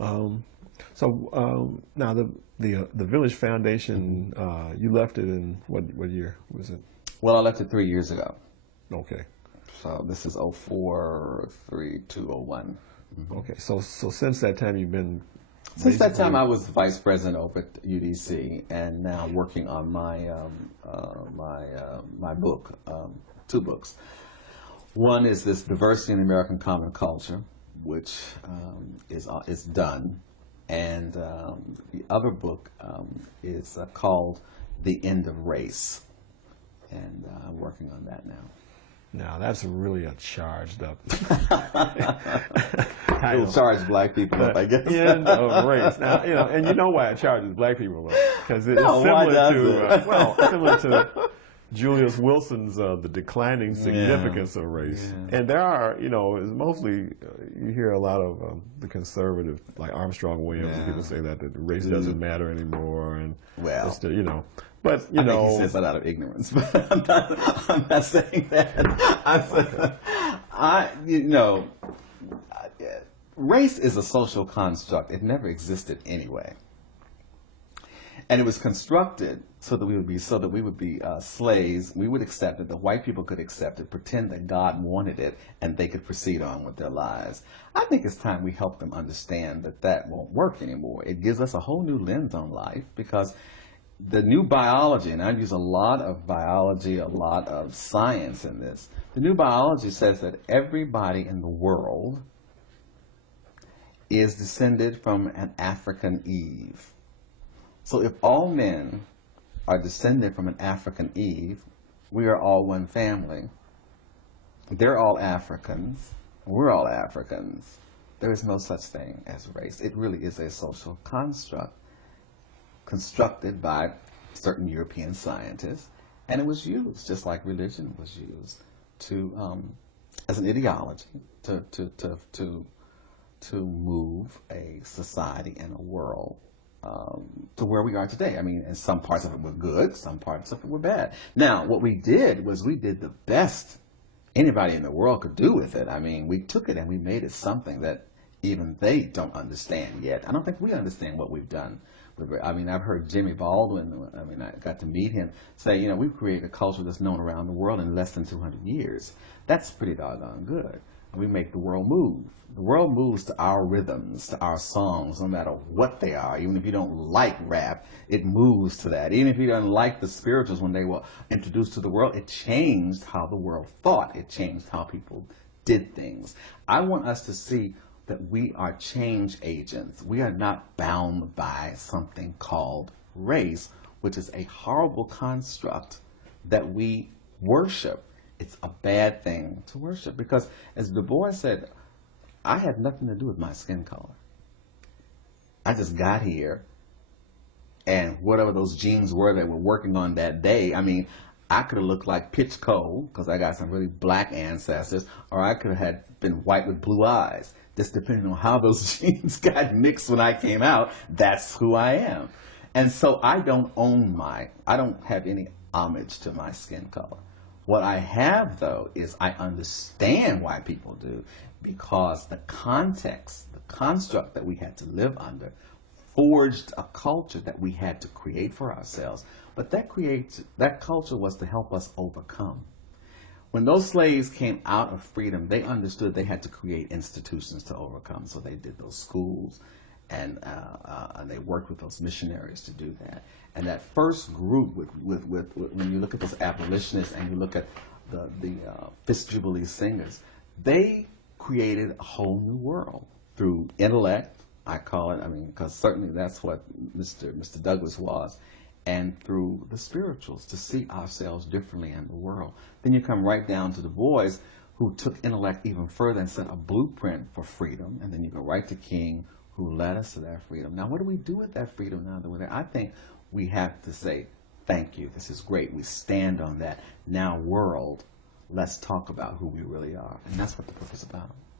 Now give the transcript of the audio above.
Um, now the Village Foundation, you left it in what year was it? Well, I left it 3 years ago. Okay. So this is 04, 3, 201. Okay. So since that time you've been Since that time, basically I was vice president over at UDC, and now working on my book, two books. One is this diversity in American common culture, which is done, and the other book is called The End of Race, and I'm working on that now. now that's really a charged up It will title. charge black people up, I guess. End of race. Now, and you know why it charges black people up, because it's No, why similar does to it? similar to Julius Wilson's The Declining Significance of Race. Yeah. And there are, it's mostly you hear a lot of the conservative, like Armstrong Williams, and Yeah. people say that race doesn't matter anymore, and Well, it's but I think he says that out of ignorance, but I'm not saying that. Race is a social construct. It never existed anyway, and it was constructed so that we would be slaves. We would accept it. The white people could accept it, pretend that God wanted it, and they could proceed on with their lives. I think it's time we help them understand that that won't work anymore. It gives us a whole new lens on life because the new biology, and I use a lot of biology, a lot of science in this, the new biology says that everybody in the world is descended from an African Eve. So if all men are descended from an African Eve, we are all one family. They're all Africans. We're all Africans. There is no such thing as race. It really is a social construct constructed by certain European scientists, and it was used just like religion was used to as an ideology to move a society and a world to where we are today. I mean, and some parts of it were good, some parts of it were bad. Now, what we did was we did the best anybody in the world could do with it. I mean, we took it and we made it something that even they don't understand yet. I don't think we understand what we've done. I mean, I've heard Jimmy Baldwin, I mean, I got to meet him, say, we've created a culture that's known around the world in less than 200 years. That's pretty doggone good. We make the world move. The world moves to our rhythms, to our songs, no matter what they are. Even if you don't like rap, it moves to that. Even if you don't like the spirituals when they were introduced to the world, it changed how the world thought. It changed how people did things. I want us to see that we are change agents. We are not bound by something called race, which is a horrible construct that we worship. It's a bad thing to worship because, as Du Bois said, I had nothing to do with my skin color. I just got here, and whatever those genes were that were working on that day, I mean, I could have looked like pitch cold because I got some really black ancestors, or I could have been white with blue eyes. Just depending on how those genes got mixed when I came out, that's who I am. And so I don't have any homage to my skin color. What I have, though, is I understand why people do, because the context, the construct that we had to live under, forged a culture that we had to create for ourselves. But that culture was to help us overcome. When those slaves came out of freedom, they understood they had to create institutions to overcome. So they did those schools, and they worked with those missionaries to do that. And that first group, when you look at those abolitionists and you look at the Fitzjubilee singers, they created a whole new world through intellect, I call it. I mean, because certainly that's what Mr. Douglass was. And through the spirituals to see ourselves differently in the world. Then you come right down to Du Bois, who took intellect even further and set a blueprint for freedom. And then you go right to King, who led us to that freedom. Now, what do we do with that freedom now that we're there? I think we have to say, thank you, this is great. We stand on that. Now, world, let's talk about who we really are. And that's what the book is about.